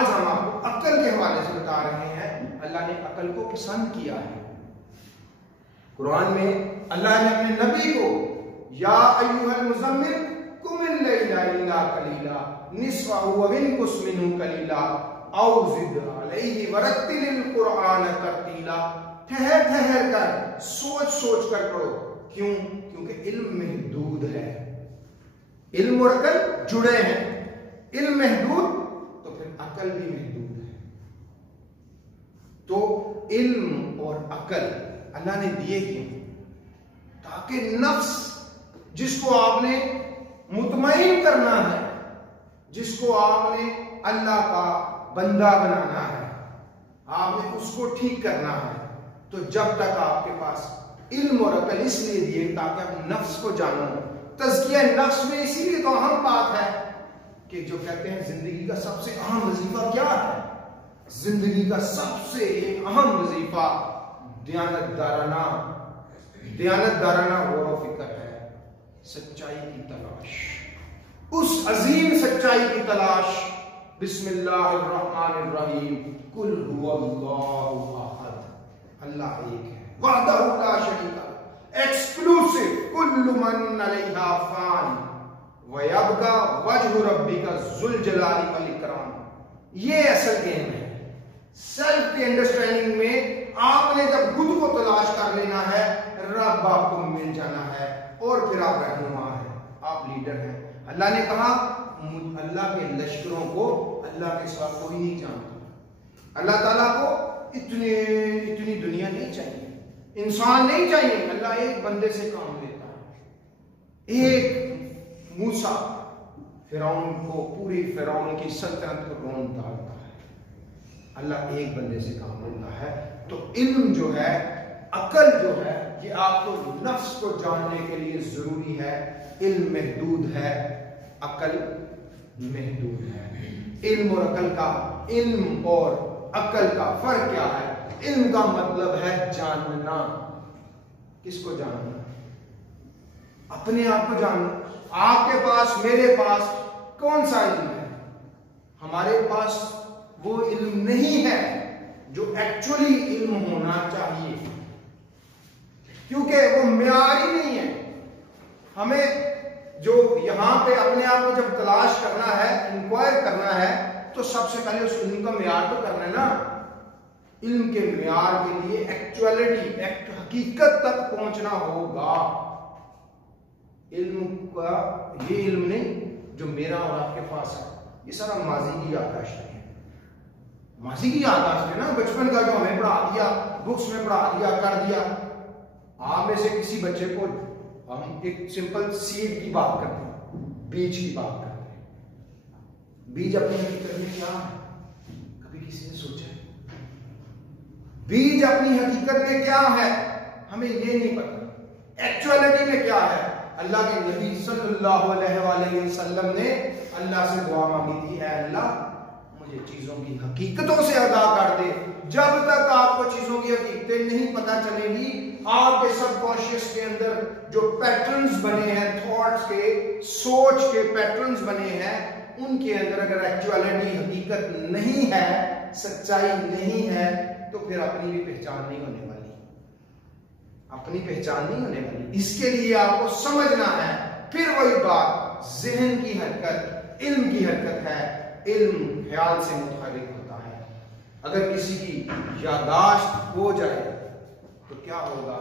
आज हम आपको अक्ल के हवाले से बता रहे हैं। अल्लाह ने अक्ल को पसंद किया है। कुरान में अल्लाह ने अपने नबी को या अय्युहल मुज़म्मिल कुमिल लैला इल्ला कलीला निस्फहु व इनकुस मिनहु कलीला औ ज़िद अलैहि वरत्तिलिल कुरान तरतीला। ठहर ठहर कर, सोच सोच कर पढ़ो। क्यों? क्योंकि इल्म महदूद है। इल्म और अकल जुड़े हैं। इल्म महदूद तो फिर अकल भी महदूद है। तो इल्म और अकल अल्लाह ने दिए क्यों? ताकि नफ्स जिसको आपने मुतमईन करना है, जिसको आपने अल्लाह का बंदा बनाना है, आपने उसको ठीक करना है। तो जब तक आपके पास इल्म और अकल इसलिए दिए ताकि आप नफ्स को जानो। तज़किया नफ्स में इसीलिए तो अहम बात है कि जो कहते हैं जिंदगी का सबसे अहम वजीफा क्या है? जिंदगी का सबसे एक अहम वजीफा दयानतदाराना गौर फिक्र है, सच्चाई की तलाश। उस अजीम सच्चाई की तलाश। बिस्मिल्लाहिर्रहमानिर्रहीम। कुल हुवल्लाहु अहद। अल्लाह एक है, वहदहु ला शरीका लह, एक्सक्लूसिव। कुल्लु मन अलैहा फान व यबका वजहु रब्बिका ज़ुल जलाली वल इकराम। ये असल गेम है। सेल्फ की अंडरस्टैंडिंग में आपने जब खुद को तलाश कर लेना है, रब आपको मिल जाना है और फिर आप रहनुमा है, आप लीडर हैं। अल्लाह ने कहा अल्लाह के लश्करों को अल्लाह के सिवा कोई नहीं जानता। अल्लाह ताला को इतनी दुनिया नहीं चाहिए, इंसान नहीं चाहिए। अल्लाह एक बंदे से काम लेता है। एक मूसा फिरौन को, पूरी फिरौन की सल्तनत को रोन डालता है। अल्लाह एक बंदे से काम लेता है। तो इल्म जो है, अकल जो है, ये आपको नफ्स को जानने के लिए जरूरी है। इल्म महदूद है, अकल महदूद है। इल्म और अकल का, इल्म और अकल का फर्क क्या है? इल्म का मतलब है जानना। किसको जानना? अपने आप को जानना। आपके पास, मेरे पास कौन सा इल्म है? हमारे पास वो इल्म नहीं है जो एक्चुअली इल्म होना चाहिए, क्योंकि वो म्यार ही नहीं है। हमें जो यहां पे अपने आप को जब तलाश करना है, इंक्वायर करना है, तो सबसे पहले उस इल्म का म्यार तो करना है ना। इल्म के म्यार के लिए एक्चुअलिटी, हकीकत तक पहुंचना होगा। इल्म का ये इल्म नहीं जो मेरा और आपके पास है, ये सारा माजी की याददाश्त है। माजी की याददाश्त है ना, बचपन का जो हमें पढ़ा दिया, बुक्स में पढ़ा दिया, कर दिया। आप में से किसी बच्चे को हम एक सिंपल सीड की बात करते हैं, बीज की बात करते हैं। बीज अपनी हकीकत में क्या है? कभी किसी ने सोचा है? बीज अपनी हकीकत में क्या है? हमें ये नहीं पता। एक्चुअलिटी में क्या है? अल्लाह के नबी सल्लल्लाहु अलैहि वसल्लम ने अल्लाह से दुआ मांगी थी, ऐ अल्लाह मुझे चीजों की हकीकतों से आगाह कर दे। जब तक आपको चीजों की हकीकतें नहीं पता चलेगी, आपके सबकॉन्शियस के अंदर जो पैटर्न्स बने हैं, थॉट्स के, सोच के पैटर्न्स बने हैं, उनके अंदर अगर एक्चुअलिटी, हकीकत नहीं है, सच्चाई नहीं है, तो फिर अपनी भी पहचान नहीं होने वाली। अपनी पहचान नहीं होने वाली। इसके लिए आपको समझना है, फिर वही बात, ज़हन की हरकत इल्म की हरकत है। इल्म ख्याल से मुतहर्रिक होता है। अगर किसी की यादाश्त हो जाए तो क्या होगा?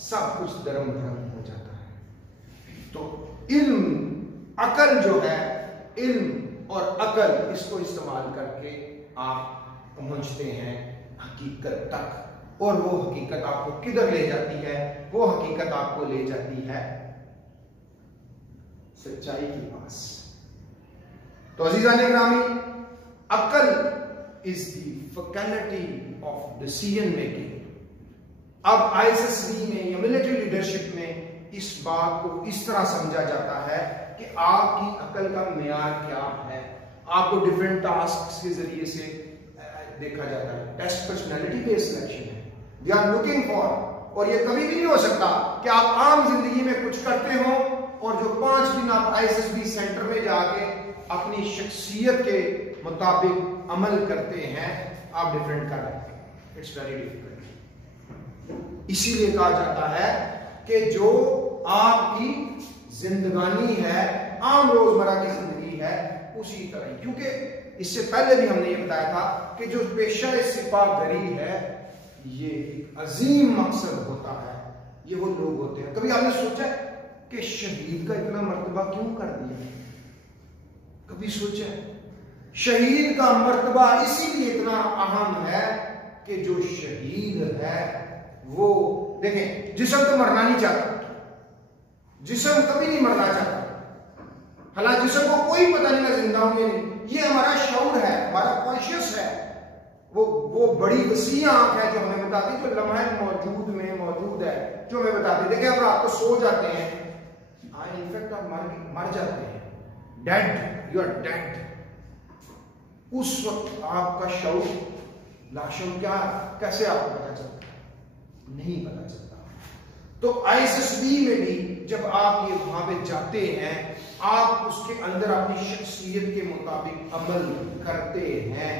सब कुछ दरम भरम हो जाता है। तो इल्म, अकल जो है, इल्म और अकल, इसको इस्तेमाल करके आप पहुंचते हैं हकीकत तक। और वो हकीकत आपको किधर ले जाती है? वो हकीकत आपको ले जाती है सच्चाई के पास। तो अजीजान इकरामी, अकल is the faculty of decision making. अब आईएसएसबी में या मिलिट्री लीडरशिप में इस बात को इस तरह समझा जाता है कि आपकी अकल का मेयार क्या है। आपको डिफरेंट टास्क के जरिए से देखा जाता है। टेस्ट पर्सनैलिटी बेस्ड सिलेक्शन है, वी आर लुकिंग फॉर। और ये कभी भी नहीं हो सकता कि आप आम जिंदगी में कुछ करते हो और जो 5 दिन आप आईएसएसबी सेंटर में जाके अपनी शख्सियत के मुताबिक अमल करते हैं, आप डिफरेंट कर लेते हैं। It's very difficult. इसीलिए कहा जाता है कि जो आपकी जिंदगानी है, आम रोजमर्रा की जिंदगी है, उसी तरह, क्योंकि इससे पहले भी हमने ये बताया था कि जो पेशा सिपाहगरी है ये एक अजीम मकसद होता है। ये वो लोग होते हैं, कभी आपने सोचा कि शहीद का इतना मर्तबा क्यों कर दिया? कभी सोचा शहीद का मर्तबा इसीलिए इतना अहम है कि जो शहीद है वो, देखें, जिस्म तो मरना नहीं चाहता, जिस्म कभी नहीं मरना चाहता, हालांकि जिस्म को कोई पता नहीं मैं जिंदा हूं या नहीं। ये हमारा शऊर है, हमारा कॉन्शियस है, वो बड़ी वसी आंख है जो हमें बताती है, जो लम्हा मौजूद में मौजूद है, जो हमें बताती है। देखिए आप रात को सो जाते हैं, इनफैक्ट आप मर जाते हैं, डेड, यू आर डेड। उस वक्त आपका शऊर लाशों क्या, कैसे आपको पता चलता है? नहीं पता चलता। तो आईएसएसबी में भी जब आप ये वहां पे जाते हैं, आप उसके अंदर अपनी शख्सियत के मुताबिक अमल करते हैं,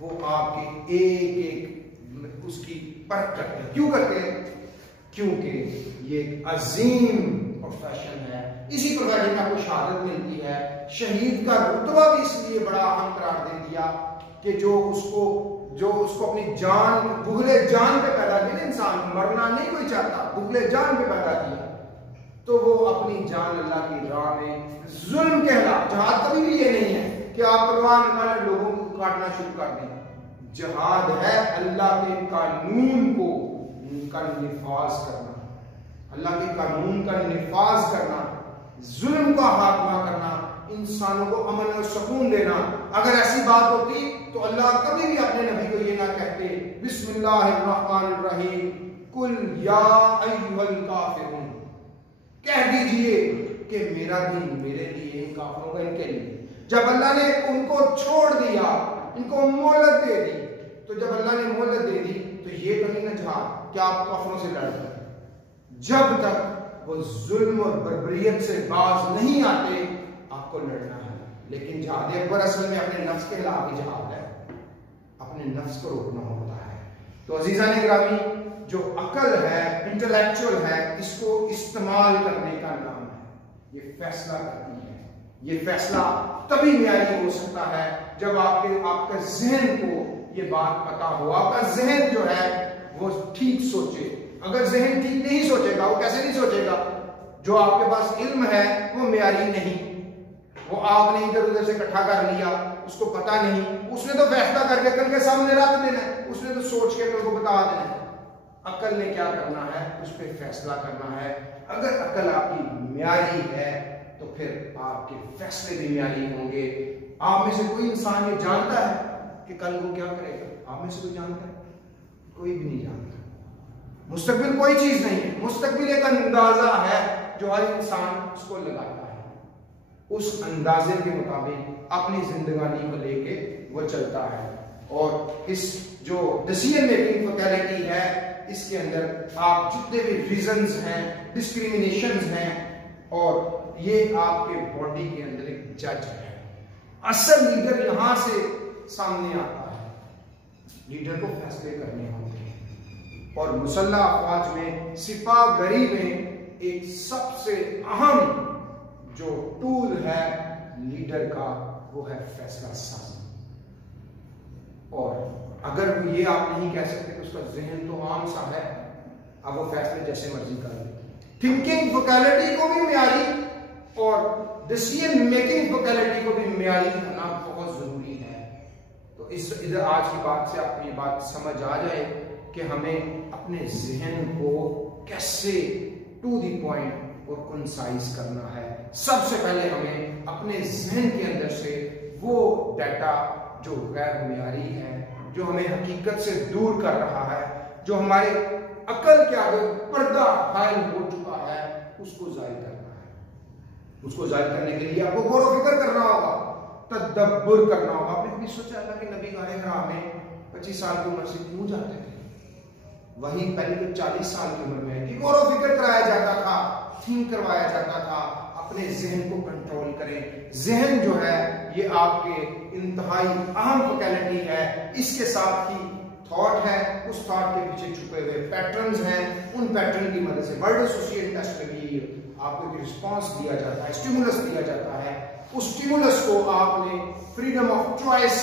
वो आपके एक एक उसकी परख करते हैं। क्यों करते हैं? क्योंकि ये एक अजीम प्रोफेशन है। इसी प्रोफेशन में आपको शहादत मिलती है। शहीद का रुतबा भी इसलिए बड़ा अहम करार दे दिया कि जो उसको अपनी जान, बुगले जान पे पैदा किया। इंसान मरना नहीं कोई चाहता, बुगले जान पे पैदा किया, तो वो अपनी जान अल्लाह की राह में जुल्म के खिलाफ। जहाद कभी भी ये नहीं है कि आप तलवार निकाले लोगों को काटना शुरू कर दें। जहाद है अल्लाह के कानून को का निफाज करना, अल्लाह के कानून का निफाज करना, जुल्म का खात्मा करना, इंसानों को अमन और सुकून देना। अगर ऐसी बात होती तो अल्लाह कभी भी अपने नबी को ये ना कहते बिस्मिल्लाहिर्रहमानिर्रहीम कुल या अय्युहल काफिरून, कह दीजिए कि मेरा दिन मेरे लिए, इन काफिरों का इनके लिए। जब अल्लाह ने उनको छोड़ दिया, इनको मोहलत दे दी, तो जब अल्लाह ने मोहलत दे दी तो ये तो नहीं ना जहाद कि आप काफिरों से लड़ रहे। जब तक वो जुल्म और बर्बरियत से बाज नहीं आते, आपको लड़ना है। लेकिन जहाद अकबर असल में अपने नफ्स के खिलाफ ही जहाद है, अपने नफ्स को रोकना होता है। तो अजीजान गिरामी, जो अकल है, इंटेलेक्चुअल है, इसको इस्तेमाल करने का नाम है। ये फैसला करती है। ये फैसला तभी न्यायी हो सकता है जब आपके जहन को ये बात पता हो, आपका जहन जो है वो ठीक सोचे। अगर जहन ठीक नहीं सोचेगा, वो कैसे नहीं सोचेगा? जो आपके पास इल्म है वो म्यारी नहीं, वो आपने इधर उधर से इकट्ठा कर लिया, उसको पता नहीं, उसने तो फैसला करके अकल के सामने रख देना है, उसने तो सोच के अकल को बता देना है। अकल ने क्या करना है? उस पर फैसला करना है। अगर अकल आपकी म्यारी है तो फिर आपके फैसले भी म्यारी होंगे। आप में से कोई इंसान ये जानता है कि कल वो क्या करेगा? आप में से कोई जानता है? कोई भी नहीं जानता। मुस्तकबिल कोई चीज नहीं है। मुस्तकबिल एक अंदाजा है जो हर इंसान उसको लगाता है। उस अंदाजे के मुताबिक अपनी जिंदगानी को लेके वो चलता है। और इस जो डिसीजन मेकिंग फैकल्टी है, इसके अंदर आप जितने भी रीजंस हैं, डिस्क्रिमिनेशंस हैं, और ये आपके बॉडी के अंदर एक जज है। असल लीडर यहां से सामने आता है। लीडर को फैसले करने होते हैं। और मुसल्लह अफवाज में, सिपाहगरी में एक सबसे अहम जो टूल है लीडर का, वो है फैसला साजी। और अगर ये आप नहीं कह सकते कि उसका जहन तो आम सा है, अब वो फैसले जैसे मर्जी कर ले। थिंकिंग फैकल्टी को भी म्यारी और डिसीजन मेकिंग फैकल्टी को भी म्यारी होना बहुत जरूरी है। तो इस इधर आज की बात से आपको ये बात समझ आ जाए कि हमें अपने जहन को कैसे टू द पॉइंट और कंसाइज करना है। सबसे पहले हमें अपने जहन के अंदर से वो डाटा जो गैर म्यारी है, जो हमें हकीकत से दूर कर रहा है, जो हमारे अकल के आगे पर्दा हायल हो चुका है, उसको जाहिर करना है। उसको जाहिर करने के लिए आपको गौर फिक्र करना होगा, तदब्बुर करना होगा। आपने कभी सोचा अल्लाह के नबी गाहे हराम में 25 साल की उम्र से क्यों जाते थे? वही पहले तो 40 साल की उम्र में कि गौर फिक्र कराया जाता था, थिंक करवाया जाता था। अपने जहन को कंट्रोल करें। जहन जो है ये आपके इंतहाई अहम फैकल्टी है। इसके साथ ही थॉट है, उस थॉट के पीछे छुपे हुए पैटर्न्स हैं, उन पैटर्न की मदद से वर्ड एसोसिएशन टेस्ट में भी आपको एक रिस्पॉन्स दिया जाता है, स्टिमुलस दिया जाता है। उस स्टिमुलस को आपने फ्रीडम ऑफ चॉइस,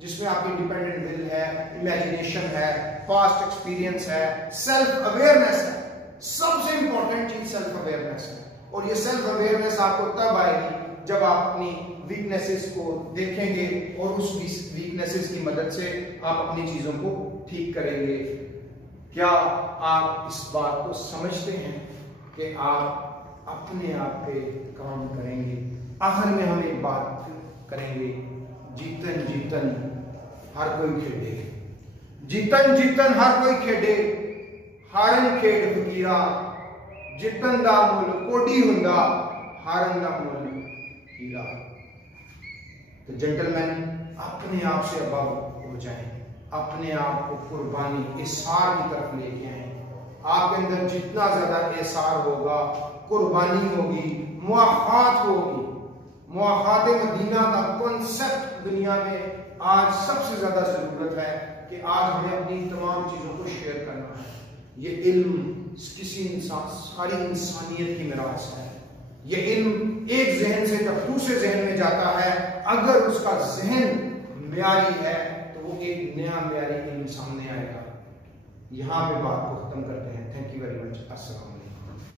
जिसमें आपकी इंडिपेंडेंट विल है, इमेजिनेशन है, पास्ट एक्सपीरियंस है, सेल्फ अवेयरनेस है। सबसे इंपॉर्टेंट चीज सेल्फ अवेयरनेस है। और ये सेल्फ अवेयरनेस आपको तब आएगी जब आप अपनी वीकनेसेस को देखेंगे और उस वीकनेसेस की मदद से आप अपनी चीजों को ठीक करेंगे। क्या आप इस बात को समझते हैं कि आप अपने आप पे काम करेंगे? आखिर में हम एक बात करेंगे, जीतन जीतन हर कोई खेडे, जीतन जीतन हर कोई खेडे, हारन खेड फकीरा, जितन दा मुल कोडी हुंदा, हारन दा मुल हीरा। तो जेंटलमैन, अपने आप से अबव हो जाएं, अपने आप को कुर्बानी इसार की तरफ लेके आए। आपके अंदर जितना ज्यादा इसार होगा, कुर्बानी होगी, मुआखात होगी। मुआखात मदीना का कॉन्सेप्ट दुनिया में आज सबसे ज्यादा जरूरत है कि आज हमें अपनी तमाम चीजों को शेयर करना है। ये इल्म किसी इंसान, सारी इंसानियत की मिरास है। ये इल्म एक जहन से जब दूसरे जहन में जाता है, अगर उसका जहन म्यारी है तो वो एक नया म्यारी इल्म सामने आएगा। यहाँ पे बात को खत्म करते हैं। Thank you very much. अस्सलाम।